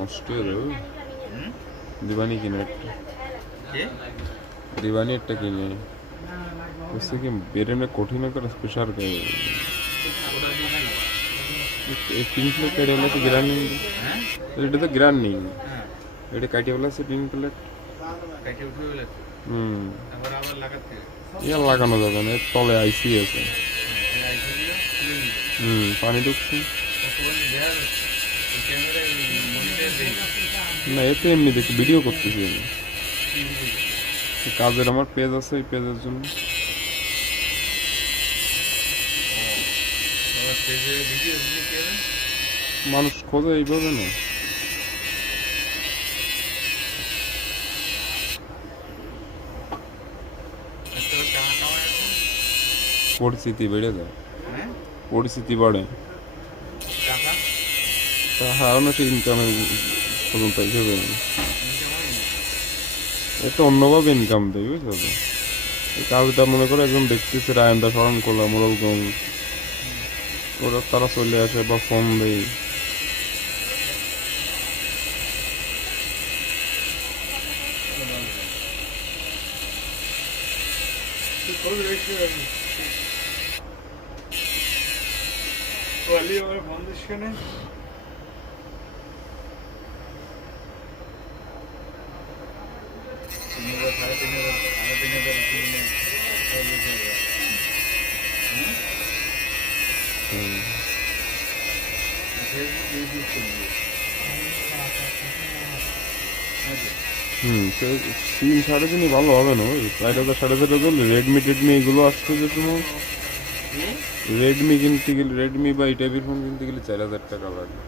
নষ্ট হয়ে যাবে। দিবানি কিনে একটা, দিবানি একটা কিনে उससे कि बेरे में कठिन कर स्पेशल का एक पिंक प्लेट काटे वाला से गिरान नहीं এটা তো গ্রান নেই, এটা কাটিয়ে বলা আছে পিঙ্ক প্লেট কাটিয়ে উঠে বলা আছে। আবার আবার লাগাতে ইয়া লাগানো যাবে না, তলে আইসি আছে। পানি ঢুকছে না, এতে এমনি দেখি ভিডিও করতেছি আমি। কাজের আমার পেজ আছে, এই পেজের জন্য মানুষ খোঁজে এইভাবে না। পরিস্থিতি বেড়ে যায়, পরিস্থিতি বাড়ে, হারানো সে ইনকামের পর্যন্ত হিসেবে এটা অন্যভাবে ইনকাম দেয়, বুঝতে পারছো? এই কাজটা মনে করো একদম দেখতেছে রায়ন্দা স্মরণ করলাম মোরলগঞ্জ, ওরা তারা চলে আসে বা ফোন দেয়। তিন সাড়ে তিনই ভালো হবে না, ওই 4,000 রেডমি টেডমি এগুলো আসছে যে তোমার রেডমি কিনতে গেলে, রেডমি বা এই টাইপের ফোন কিনতে গেলে 4,000 টাকা লাগবে।